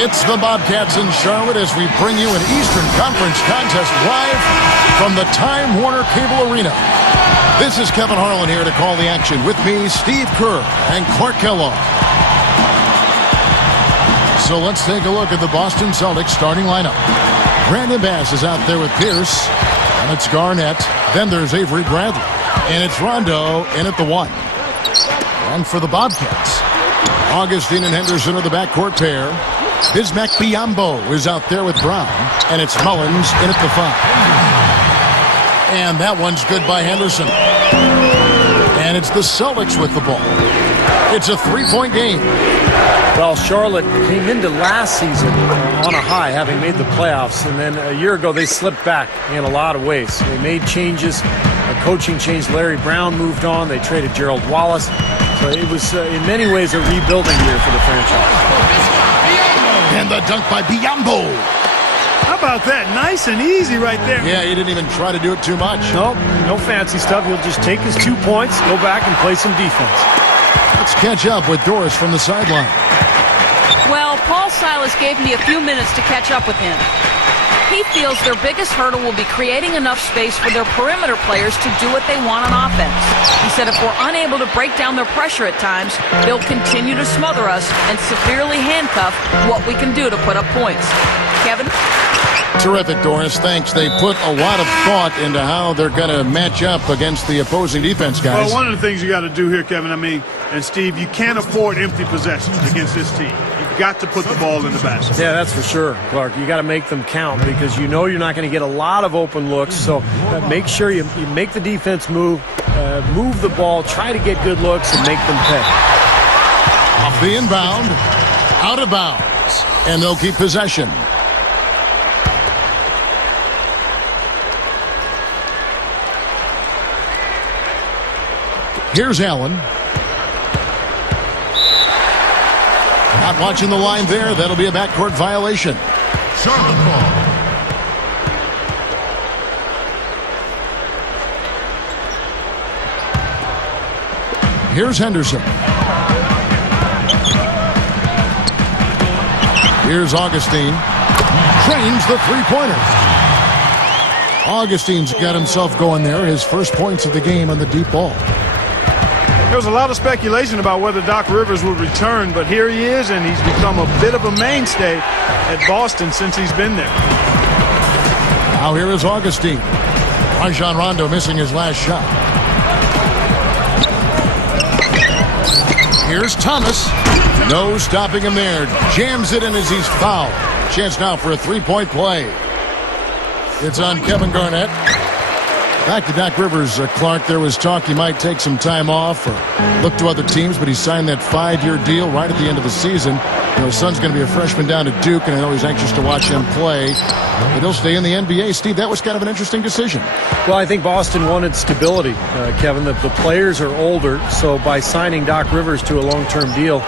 It's the Bobcats in Charlotte as we bring you an Eastern Conference contest live from the Time Warner Cable Arena. This is Kevin Harlan here to call the action. With me, Steve Kerr and Clark Kellogg. So let's take a look at the Boston Celtics starting lineup. Brandon Bass is out there with Pierce, and it's Garnett. Then there's Avery Bradley, and it's Rondo in at the 1. And for the Bobcats, Augustine and Henderson are the backcourt pair. Bismack Biyombo is out there with Brown, and it's Mullins in at the 5. And that one's good by Henderson. And it's the Celtics with the ball. It's a three-point game. Well, Charlotte came into last season on a high, having made the playoffs, and then a year ago they slipped back in a lot of ways. They made changes. Coaching changed. Larry Brown moved on. They traded Gerald Wallace. So it was, in many ways, a rebuilding year for the franchise. And the dunk by Biyombo. How about that? Nice and easy right there. Yeah, he didn't even try to do it too much. Nope, no fancy stuff. He'll just take his 2 points, go back and play some defense. Let's catch up with Doris from the sideline. Well, Paul Silas gave me a few minutes to catch up with him. He feels their biggest hurdle will be creating enough space for their perimeter players to do what they want on offense. He said if we're unable to break down their pressure at times, they'll continue to smother us and severely handcuff what we can do to put up points. Kevin? Terrific, Doris. Thanks. They put a lot of thought into how they're going to match up against the opposing defense, guys. Well, one of the things you got to do here, Kevin, and Steve, you can't afford empty possessions against this team. You've got to put the ball in the basket. Yeah, that's for sure, Clark. You got to make them count because you know you're not going to get a lot of open looks. So make sure you make the defense move the ball, try to get good looks, and make them pay. Off the inbound, out of bounds, and they'll keep possession. Here's Allen. Not watching the line there. That'll be a backcourt violation. Charlotte ball. Here's Henderson. Here's Augustine. Trains the three-pointer. Augustine's got himself going there. His first points of the game on the deep ball. There was a lot of speculation about whether Doc Rivers would return, but here he is, and he's become a bit of a mainstay at Boston since he's been there. Now here is Augustine. Rajon Rondo missing his last shot. Here's Thomas. No stopping him there. Jams it in as he's fouled. Chance now for a three-point play. It's on Kevin Garnett. Back to Doc Rivers, Clark. There was talk he might take some time off or look to other teams, but he signed that 5-year deal right at the end of the season. You know, his son's going to be a freshman down at Duke, and I know he's anxious to watch him play. But he'll stay in the NBA. Steve, that was kind of an interesting decision. Well, I think Boston wanted stability, Kevin. The players are older, so by signing Doc Rivers to a long-term deal,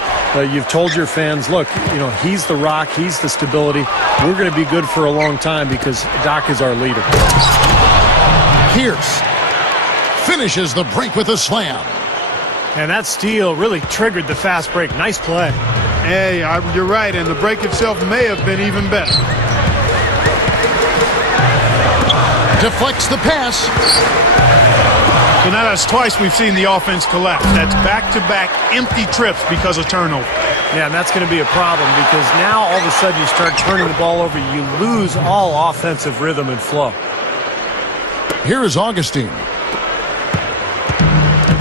you've told your fans, look, you know, he's the rock, he's the stability. We're going to be good for a long time because Doc is our leader. Pierce finishes the break with a slam. And that steal really triggered the fast break. Nice play. Hey, you're right, and the break itself may have been even better. Deflects the pass. So now that's twice we've seen the offense collapse. That's back-to-back empty trips because of turnover. Yeah, and that's going to be a problem because now all of a sudden you start turning the ball over. You lose all offensive rhythm and flow. Here is Augustine.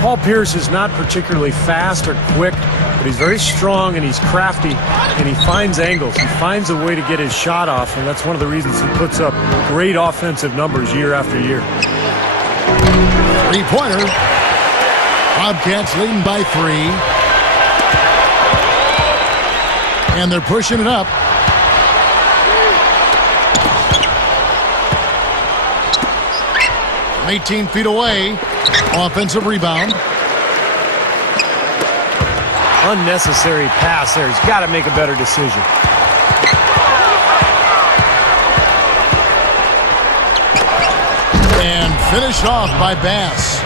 Paul Pierce is not particularly fast or quick, but he's very strong and he's crafty, and he finds angles. He finds a way to get his shot off, and that's one of the reasons he puts up great offensive numbers year after year. Three-pointer. Bobcats leading by 3. And they're pushing it up. From 18 feet away. Offensive rebound. Unnecessary pass there. He's got to make a better decision. And finished off by Bass.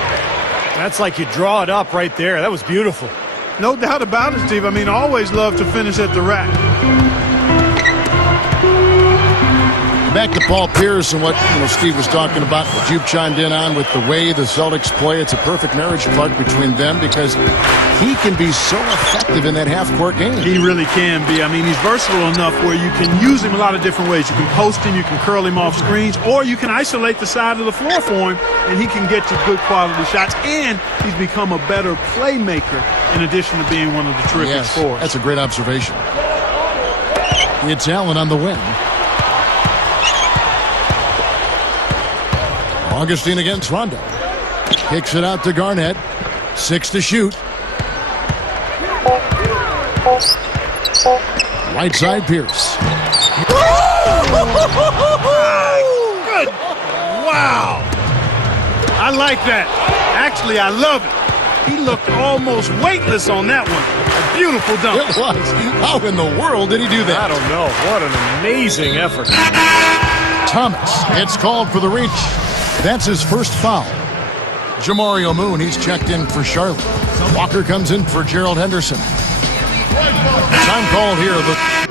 That's like you draw it up right there. That was beautiful. No doubt about it, Steve. I mean, I always love to finish at the rack. Back to Paul Pierce and what Steve was talking about, what you've chimed in on with the way the Celtics play. It's a perfect marriage part between them because he can be so effective in that half-court game. He really can be. I mean, he's versatile enough where you can use him a lot of different ways. You can post him, you can curl him off screens, or you can isolate the side of the floor for him, and he can get you good quality shots. And he's become a better playmaker in addition to being one of the terrific scorers. That's a great observation. It's Allen on the wing. Augustine against Rondo. Kicks it out to Garnett. 6 to shoot. Right side, Pierce. Good. Wow. I like that. Actually, I love it. He looked almost weightless on that one. A beautiful dunk. It was. How in the world did he do that? I don't know. What an amazing effort. Thomas gets called for the reach. That's his first foul. Jamario Moon, he's checked in for Charlotte. Walker comes in for Gerald Henderson. Time called here. The